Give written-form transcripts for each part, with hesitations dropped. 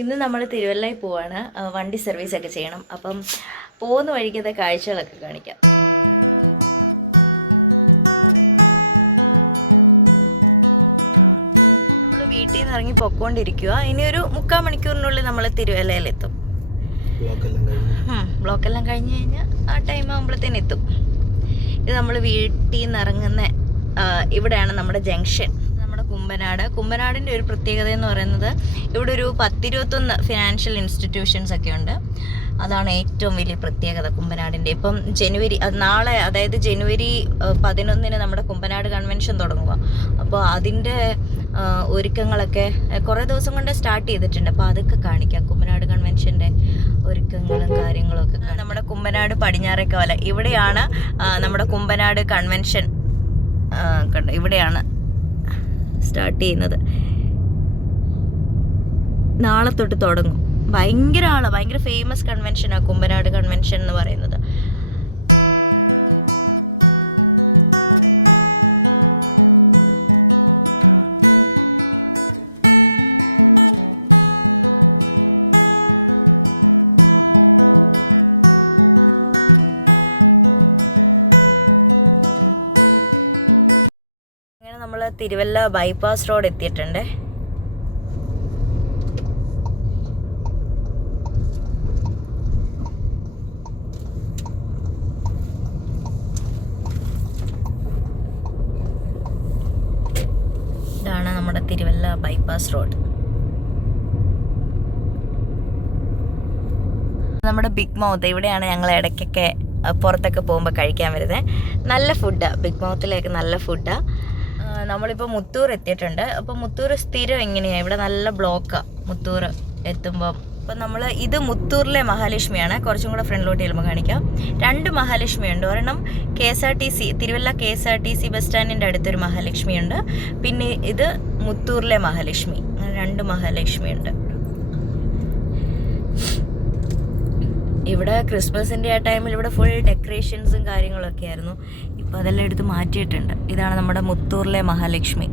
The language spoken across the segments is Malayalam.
ഇന്ന് നമ്മൾ തിരുവല്ലയിൽ പോവാണ്. വണ്ടി സർവീസൊക്കെ ചെയ്യണം. അപ്പം പോകുന്ന വഴിക്കത്തെ കാഴ്ചകളൊക്കെ കാണിക്കാം. വീട്ടിൽ നിന്ന് ഇറങ്ങി പൊക്കോണ്ടിരിക്കുക. ഇനി ഒരു 3/4 മണിക്കൂറിനുള്ളിൽ നമ്മൾ തിരുവല്ലയിലെത്തും. ബ്ലോക്കെല്ലാം കഴിഞ്ഞ് കഴിഞ്ഞാൽ ആ ടൈം ആകുമ്പോഴത്തേനും എത്തും. ഇത് നമ്മൾ വീട്ടിൽ നിന്ന് ഇറങ്ങുന്ന ഇവിടെയാണ് നമ്മുടെ ജംഗ്ഷൻ. കുമ്പനാടിൻ്റെ ഒരു പ്രത്യേകത എന്ന് പറയുന്നത് ഇവിടെ ഒരു 10-21 ഫിനാൻഷ്യൽ ഇൻസ്റ്റിറ്റ്യൂഷൻസ് ഒക്കെ ഉണ്ട്. അതാണ് ഏറ്റവും വലിയ പ്രത്യേകത കുമ്പനാടിൻ്റെ. ഇപ്പം നാളെ അതായത് ജനുവരി 11 നമ്മുടെ കുമ്പനാട് കൺവെൻഷൻ തുടങ്ങുക. അപ്പോൾ അതിൻ്റെ ഒരുക്കങ്ങളൊക്കെ കുറേ ദിവസം കൊണ്ട് സ്റ്റാർട്ട് ചെയ്തിട്ടുണ്ട്. അപ്പോൾ അതൊക്കെ കാണിക്കാം. കുമ്പനാട് കൺവെൻഷൻ്റെ ഒരുക്കങ്ങളും കാര്യങ്ങളൊക്കെ. നമ്മുടെ കുമ്പനാട് പടിഞ്ഞാറേക്കവല ഇവിടെയാണ് നമ്മുടെ കുമ്പനാട് കൺവെൻഷൻ കണ്ടോ, ഇവിടെയാണ് സ്റ്റാർട്ട് ചെയ്യുന്നത്. നാളെ തൊട്ട് തുടങ്ങും. ഭയങ്കര ഫേമസ് കൺവെൻഷനാണ് കുമ്പനാട് കൺവെൻഷൻ എന്ന് പറയുന്നത്. തിരുവല്ല ബൈപ്പാസ് റോഡ് എത്തിയിട്ടുണ്ട്. ഇതാണ് നമ്മുടെ തിരുവല്ല ബൈപ്പാസ് റോഡ്. നമ്മുടെ ബിഗ് മൗത്ത് ഇവിടെയാണ് ഞങ്ങൾ ഇടയ്ക്കൊക്കെ പുറത്തൊക്കെ പോകുമ്പോൾ കഴിക്കാൻ വരുന്നത്. നല്ല ഫുഡാണ് ബിഗ് മൗത്തിലേക്ക്, നല്ല ഫുഡാണ്. നമ്മളിപ്പോൾ മുത്തൂർ എത്തിയിട്ടുണ്ട്. അപ്പോൾ മുത്തൂർ സ്ഥിരം എങ്ങനെയാണ്, ഇവിടെ നല്ല ബ്ലോക്കാണ് മുത്തൂർ എത്തുമ്പം. അപ്പോൾ ഇത് മുത്തൂറിലെ മഹാലക്ഷ്മിയാണ്. കുറച്ചും കൂടെ ഫ്രണ്ടിലോട്ട് ചെല്ലുമ്പോൾ കാണിക്കാം. 2 മഹാലക്ഷ്മിയുണ്ട്. ഒരെണ്ണം KSRTC തിരുവല്ല KSRTC ബസ് സ്റ്റാൻഡിൻ്റെ അടുത്തൊരു മഹാലക്ഷ്മിയുണ്ട്. പിന്നെ ഇത് മുത്തൂറിലെ മഹാലക്ഷ്മി. 2 മഹാലക്ഷ്മിയുണ്ട്. ഇവിടെ ക്രിസ്മസിൻ്റെ ആ ടൈമിൽ ഇവിടെ ഫുൾ ഡെക്കറേഷൻസും കാര്യങ്ങളൊക്കെ ആയിരുന്നു. ഇപ്പോൾ അതെല്ലാം എടുത്ത് മാറ്റിയിട്ടുണ്ട്. ഇതാണ് നമ്മുടെ മുത്തൂറിലെ മഹാലക്ഷ്മി.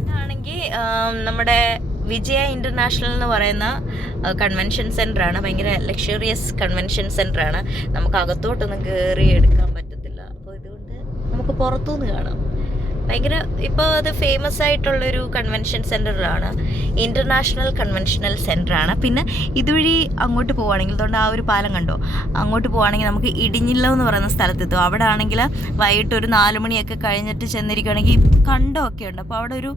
ഇതാണെങ്കിൽ നമ്മുടെ വിജയ ഇൻ്റർനാഷണൽ എന്ന് പറയുന്ന കൺവെൻഷൻ സെൻ്ററാണ്. ഭയങ്കര ലക്ഷറിയസ് കൺവെൻഷൻ സെൻ്ററാണ്. നമുക്ക് അകത്തോട്ടൊന്നും കയറി എടുക്കാൻ പറ്റത്തില്ല. അപ്പോൾ ഇതുകൊണ്ട് നമുക്ക് പുറത്തുനിന്ന് കാണാം. ഇപ്പോൾ അത് ഫേമസ് ആയിട്ടുള്ളൊരു കൺവെൻഷൻ സെൻ്ററാണ്. ഇൻ്റർനാഷണൽ കൺവെൻഷണൽ സെൻ്ററാണ്. പിന്നെ ഇതുവഴി അങ്ങോട്ട് പോവുകയാണെങ്കിൽ അതുകൊണ്ട് ആ ഒരു പാലം കണ്ടോ, അങ്ങോട്ട് പോവുകയാണെങ്കിൽ നമുക്ക് ഇടിഞ്ഞില്ലം എന്ന് പറയുന്ന സ്ഥലത്തെത്തും. അവിടെ ആണെങ്കിൽ വൈകിട്ട് ഒരു 4 മണിയൊക്കെ കഴിഞ്ഞിട്ട് ചെന്നിരിക്കുകയാണെങ്കിൽ കണ്ടമൊക്കെ ഉണ്ട്. അപ്പോൾ അവിടെ ഒരു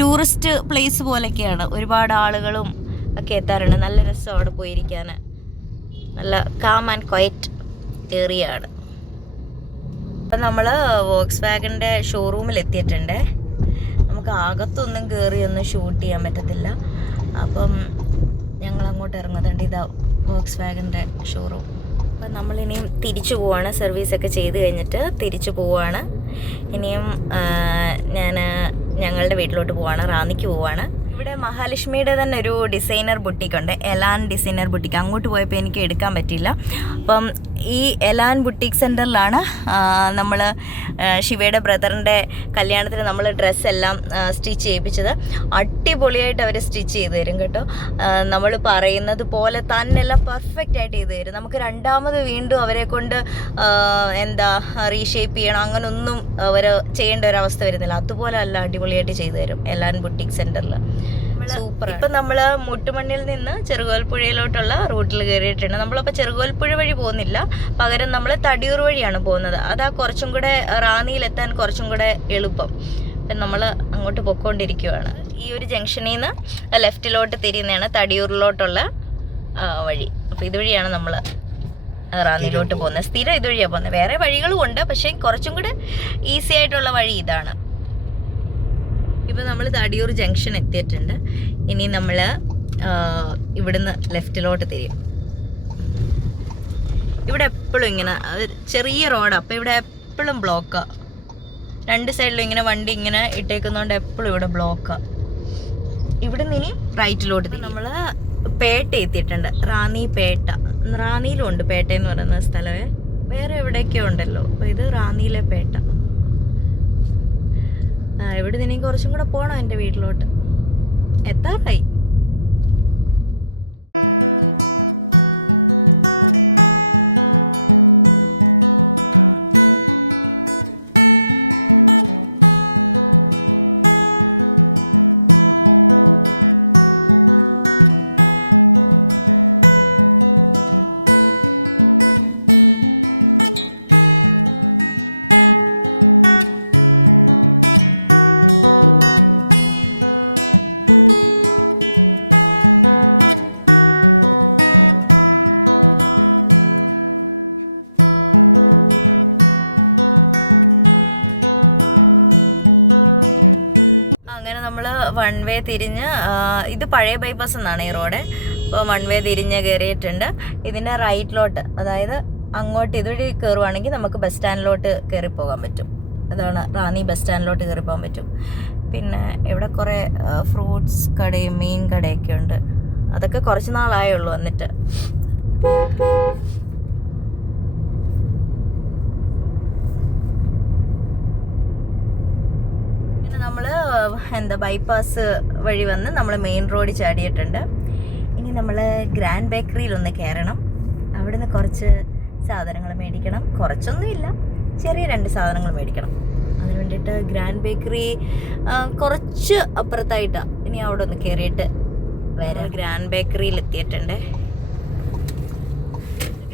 ടൂറിസ്റ്റ് പ്ലേസ് പോലെയൊക്കെയാണ്. ഒരുപാട് ആളുകളും ഒക്കെ എത്താറുണ്ട്. നല്ല രസം അവിടെ പോയിരിക്കാൻ. നല്ല കാം ആൻഡ് ക്വയറ്റ് ഏരിയ ആണ്. അപ്പം നമ്മൾ വോക്സ് വാഗൻ്റെ ഷോറൂമിൽ എത്തിയിട്ടുണ്ട്. നമുക്ക് അകത്തൊന്നും കയറിയൊന്നും ഷൂട്ട് ചെയ്യാൻ പറ്റത്തില്ല. അപ്പം ഞങ്ങൾ അങ്ങോട്ട് ഇറങ്ങുന്നുണ്ട്. ഇതാ വോക്സ് വാഗൻ്റെ ഷോറൂം. അപ്പം നമ്മളിനിയും തിരിച്ചു പോവാണ്. സർവീസൊക്കെ ചെയ്ത് കഴിഞ്ഞിട്ട് തിരിച്ചു പോവാണ്. ഇനിയും ഞങ്ങളുടെ വീട്ടിലോട്ട് പോവാണ്, റാന്നിക്ക് പോവാണ്. ഇവിടെ മഹാലക്ഷ്മിയുടെ തന്നെ ഒരു ഡിസൈനർ ബുട്ടിക്ക് ഉണ്ട്, എലാൻ ഡിസൈനർ ബുട്ടിക്ക്. അങ്ങോട്ട് പോയപ്പോൾ എനിക്ക് എടുക്കാൻ പറ്റിയില്ല. അപ്പം ഈ എലാൻ ബുട്ടിക് സെൻറ്ററിലാണ് നമ്മൾ ശിവയുടെ ബ്രദറിൻ്റെ കല്യാണത്തിന് നമ്മൾ ഡ്രസ്സെല്ലാം സ്റ്റിച്ച് ചെയ്യിപ്പിച്ചത്. അടിപൊളിയായിട്ട് അവർ സ്റ്റിച്ച് ചെയ്ത് തരും കേട്ടോ. നമ്മൾ പറയുന്നത് പോലെ തന്നെല്ലാം പെർഫെക്റ്റ് ആയിട്ട് ചെയ്ത് തരും. നമുക്ക് രണ്ടാമത് വീണ്ടും അവരെ കൊണ്ട് റീഷേപ്പ് ചെയ്യണം അങ്ങനൊന്നും അവർ ചെയ്യേണ്ട ഒരവസ്ഥ വരുന്നില്ല. അതുപോലെ അല്ല, അടിപൊളിയായിട്ട് ചെയ്തു തരും എലാൻ ബുട്ടിക് സെൻറ്ററിൽ. സൂപ്പർ. ഇപ്പം നമ്മൾ മുട്ടുമണ്ണിൽ നിന്ന് ചെറുകോൽപ്പുഴയിലോട്ടുള്ള റൂട്ടിൽ കയറിയിട്ടുണ്ട്. നമ്മളപ്പോൾ ചെറുകോൽപ്പുഴ വഴി പോകുന്നില്ല, പകരം നമ്മൾ തടിയൂർ വഴിയാണ് പോകുന്നത്. അതാ കുറച്ചും കൂടെ റാന്നിയിലെത്താൻ കുറച്ചും കൂടെ എളുപ്പം. അപ്പം നമ്മൾ അങ്ങോട്ട് പൊയ്ക്കൊണ്ടിരിക്കുകയാണ്. ഈ ഒരു ജംഗ്ഷനിൽ നിന്ന് ലെഫ്റ്റിലോട്ട് തിരിയുന്നതാണ് തടിയൂരിലോട്ടുള്ള വഴി. അപ്പോൾ ഇതുവഴിയാണ് നമ്മൾ റാന്നിയിലോട്ട് പോകുന്നത്. സ്ഥിരം ഇതുവഴിയാണ് പോകുന്നത്. വേറെ വഴികളും ഉണ്ട്, പക്ഷേ കുറച്ചും കൂടെ ഈസി ആയിട്ടുള്ള വഴി ഇതാണ്. ഇപ്പോൾ നമ്മൾ തടിയൂർ ജംഗ്ഷൻ എത്തിയിട്ടുണ്ട്. ഇനി നമ്മൾ ഇവിടുന്ന് ലെഫ്റ്റിലോട്ട് തിരിയും. ഇവിടെ എപ്പോഴും ഇങ്ങനെ ചെറിയ റോഡാണ്. അപ്പോൾ ഇവിടെ എപ്പോഴും ബ്ലോക്കാണ്. 2 സൈഡിലും ഇങ്ങനെ വണ്ടി ഇങ്ങനെ ഇട്ടേക്കുന്നതുകൊണ്ട് എപ്പോഴും ഇവിടെ ബ്ലോക്കാണ്. ഇവിടെ നിന്ന് റൈറ്റിലോട്ട് തിരിയും. നമ്മൾ പേട്ട എത്തിയിട്ടുണ്ട്. റാന്നി പേട്ട. റാന്നിയിലും ഉണ്ട് പേട്ട എന്ന് പറയുന്ന സ്ഥലമേ. വേറെ എവിടെയൊക്കെയോ ഉണ്ടല്ലോ. അപ്പോൾ ഇത് റാന്നിയിലെ പേട്ട. ഇവിടെ നിന്ന് കുറച്ചും കൂടെ പോകണം എൻ്റെ വീട്ടിലോട്ട്. എത്താറായി. പഴയ ബൈപ്പാസ് എന്നാണ് ഈ റോഡ്. ഇപ്പോൾ 1 വേ തിരിഞ്ഞ് കയറിയിട്ടുണ്ട്. ഇതിൻ്റെ റൈറ്റിലോട്ട്, അതായത് അങ്ങോട്ട് ഇതുവഴി കയറുവാണെങ്കിൽ നമുക്ക് ബസ് സ്റ്റാൻഡിലോട്ട് കയറി പോകാൻ പറ്റും. അതാണ് റാന്നി ബസ് സ്റ്റാൻഡിലോട്ട് കയറി പോകാൻ പറ്റും. പിന്നെ ഇവിടെ കുറേ ഫ്രൂട്ട്സ് കടയും മീൻ കടയൊക്കെ ഉണ്ട്. അതൊക്കെ കുറച്ച് നാളായുള്ളൂ വന്നിട്ട്. നമ്മൾ ബൈപ്പാസ് വഴി വന്ന് നമ്മൾ മെയിൻ റോഡിൽ ചാടിയിട്ടുണ്ട്. ഇനി നമ്മൾ ഗ്രാൻഡ് ബേക്കറിയിലൊന്ന് കയറണം. അവിടുന്ന് കുറച്ച് സാധനങ്ങൾ മേടിക്കണം. കുറച്ചൊന്നുമില്ല, ചെറിയ 2 സാധനങ്ങൾ മേടിക്കണം. അതിന് വേണ്ടിയിട്ട് ഗ്രാൻഡ് ബേക്കറി കുറച്ച് അപ്പുറത്തായിട്ടാണ്. ഇനി അവിടെ ഒന്ന് കയറിയിട്ട് വരാം. ഗ്രാൻഡ് ബേക്കറിയിൽ എത്തിയിട്ടുണ്ട്.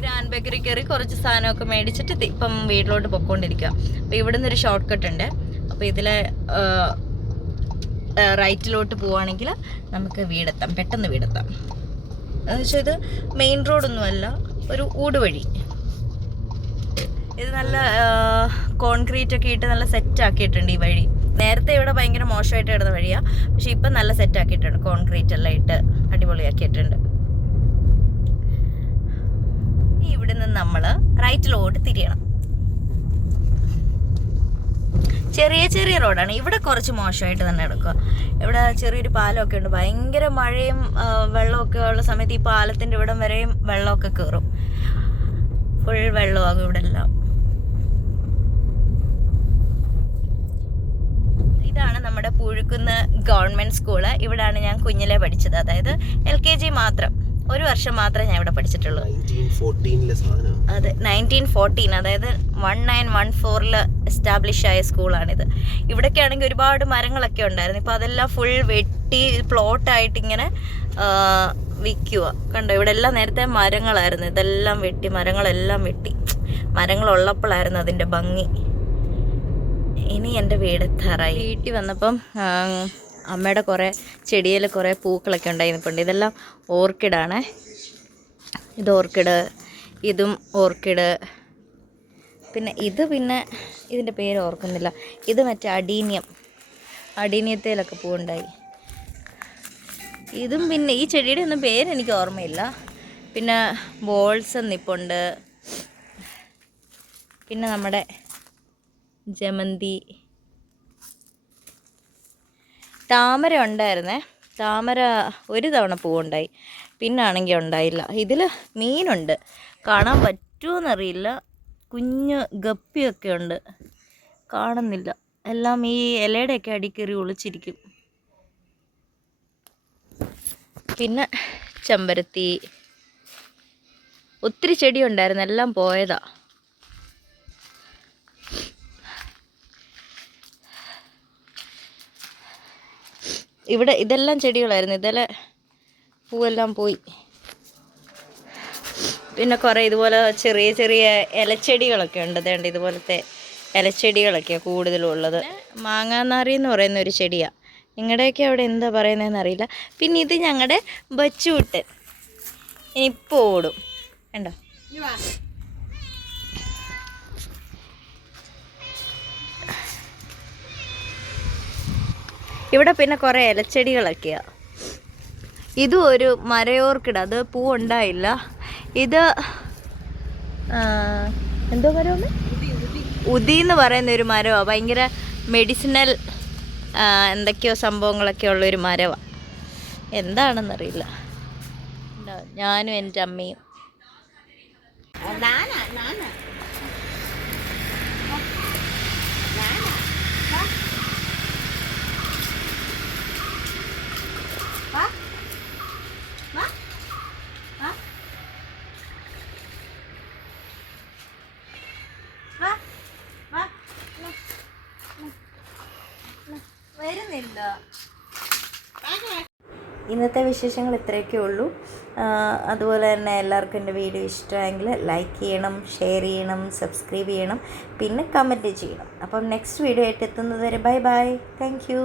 ഗ്രാൻഡ് ബേക്കറി കയറി കുറച്ച് സാധനമൊക്കെ മേടിച്ചിട്ട് ഇപ്പം വീട്ടിലോട്ട് പൊയ്ക്കൊണ്ടിരിക്കുക. അപ്പോൾ ഇവിടെ നിന്നൊരു ഷോർട്ട് കട്ട് ഉണ്ട്. അപ്പോൾ ഇതിൽ റൈറ്റിലോട്ട് പോവുകയാണെങ്കിൽ നമുക്ക് വീടെത്താം, പെട്ടെന്ന് വീടെത്താം. എന്നുവെച്ചാൽ ഇത് മെയിൻ റോഡൊന്നുമല്ല, ഒരു ഊട് വഴി. ഇത് നല്ല കോൺക്രീറ്റ് ഒക്കെ ഇട്ട് നല്ല സെറ്റ് ആക്കിയിട്ടുണ്ട് ഈ വഴി. നേരത്തെ ഇവിടെ ഭയങ്കര മോശമായിട്ട് കിടന്ന വഴിയാണ്, പക്ഷെ ഇപ്പം നല്ല സെറ്റ് ആക്കിയിട്ടുണ്ട്. കോൺക്രീറ്റ് എല്ലാം ഇട്ട് അടിപൊളിയാക്കിയിട്ടുണ്ട്. ഇവിടെ നിന്ന് നമ്മൾ റൈറ്റിലോട്ട് തിരിയണം. ചെറിയ ചെറിയ റോഡാണ്. ഇവിടെ കുറച്ച് മോശമായിട്ട് തന്നെ എടുക്കുക. ഇവിടെ ചെറിയൊരു പാലമൊക്കെ ഉണ്ട്. ഭയങ്കര മഴയും വെള്ളമൊക്കെ ഉള്ള സമയത്ത് ഈ പാലത്തിൻ്റെ ഇവിടം വരെയും വെള്ളമൊക്കെ കയറും. ഫുൾ വെള്ളമാകും ഇവിടെ എല്ലാം. ഇതാണ് നമ്മുടെ പുഴുക്കുന്ന് ഗവൺമെൻറ് സ്കൂള്. ഇവിടെയാണ് ഞാൻ കുഞ്ഞിലെ പഠിച്ചത്. അതായത് LKG മാത്രം, 1 വർഷം മാത്രമേ ഞാൻ ഇവിടെ പഠിച്ചിട്ടുള്ളൂ. 1914 അതെ, 1914, അതായത് 1914 എസ്റ്റാബ്ലിഷ് ആയ സ്കൂളാണിത്. ഇവിടൊക്കെ ആണെങ്കിൽ ഒരുപാട് മരങ്ങളൊക്കെ ഉണ്ടായിരുന്നു. ഇപ്പോൾ അതെല്ലാം ഫുൾ വെട്ടി പ്ലോട്ടായിട്ട് ഇങ്ങനെ വിൽക്കുക. കണ്ടോ, ഇവിടെ എല്ലാം നേരത്തെ മരങ്ങളായിരുന്നു. ഇതെല്ലാം വെട്ടി, മരങ്ങളെല്ലാം വെട്ടി. മരങ്ങളുള്ളപ്പോഴായിരുന്നു അതിൻ്റെ ഭംഗി. ഇനി എൻ്റെ വീടെത്താറായി. വീട്ടിൽ വന്നപ്പം അമ്മയുടെ കുറേ ചെടിയിൽ കുറേ പൂക്കളൊക്കെ ഉണ്ടായി നിൽപ്പുണ്ട്. ഇതെല്ലാം ഓർക്കിഡാണ്. ഇത് ഓർക്കിഡ്, ഇതും ഓർക്കിഡ്. പിന്നെ ഇതിൻ്റെ പേര് ഓർക്കുന്നില്ല. ഇത് മറ്റേ അടീനിയത്തേലൊക്കെ പൂവുണ്ടായി. ഇതും പിന്നെ ഈ ചെടിയുടെ ഒന്നും പേര് എനിക്ക് ഓർമ്മയില്ല. പിന്നെ ബോൾസ് നിപ്പുണ്ട്. പിന്നെ നമ്മുടെ ജമന്തി, താമര ഉണ്ടായിരുന്നേ. താമര ഒരു തവണ പൂവുണ്ടായി, പിന്നാണെങ്കിൽ ഉണ്ടായില്ല. ഇതിൽ മീനുണ്ട്, കാണാൻ പറ്റുമോയെന്നറിയില്ല. കുഞ്ഞ് ഗപ്പിയൊക്കെ ഉണ്ട്, കാണുന്നില്ല. എല്ലാം ഈ ഇലയുടെയൊക്കെ അടിക്കറി ഒളിച്ചിരിക്കും. പിന്നെ ചെമ്പരത്തി, ഒത്തിരി ചെടി ഉണ്ടായിരുന്നു, എല്ലാം പോയതാ. ഇവിടെ ഇതെല്ലാം ചെടികളായിരുന്നു, ഇതെല്ലാം പൂവെല്ലാം പോയി. പിന്നെ കുറേ ഇതുപോലെ ചെറിയ ചെറിയ ഇലച്ചെടികളൊക്കെ ഉണ്ട്. അതേണ്ട ഇതുപോലത്തെ ഇലച്ചെടികളൊക്കെ കൂടുതലും ഉള്ളത്. മാങ്ങാനാറി എന്ന് പറയുന്ന ഒരു ചെടിയാണ്. നിങ്ങളുടെയൊക്കെ അവിടെ എന്താ പറയുന്നതെന്ന് അറിയില്ല. പിന്നെ ഇത് ഞങ്ങളുടെ ബച്ചൂട്ട്, ഇപ്പോൾ ഓടും കണ്ടോ. ഇവിടെ പിന്നെ കുറേ ഇലച്ചെടികളൊക്കെയാണ്. ഇതും ഒരു മരയോർക്കിട, അത് പൂവുണ്ടായില്ല. ഇത് എന്തോ മരമാണ്, ഉദി എന്ന് പറയുന്ന ഒരു മരമാണ്. ഭയങ്കര മെഡിസിനൽ എന്തൊക്കെയോ സംഭവങ്ങളൊക്കെ ഉള്ളൊരു മരമാണ്. എന്താണെന്നറിയില്ല. ഞാനും എൻ്റെ അമ്മയും. വരുന്നില്ല. ഇന്നത്തെ വിശേഷങ്ങൾ ഇത്രയൊക്കെ ഉള്ളൂ. അതുപോലെ തന്നെ എല്ലാവർക്കും എൻ്റെ വീഡിയോ ഇഷ്ടമായെങ്കിൽ ലൈക്ക് ചെയ്യണം, ഷെയർ ചെയ്യണം, സബ്സ്ക്രൈബ് ചെയ്യണം, പിന്നെ കമൻറ്റ് ചെയ്യണം. അപ്പം നെക്സ്റ്റ് വീഡിയോ ആയിട്ട് എത്തുന്നത് വരെ ബൈ ബൈ. Thank you.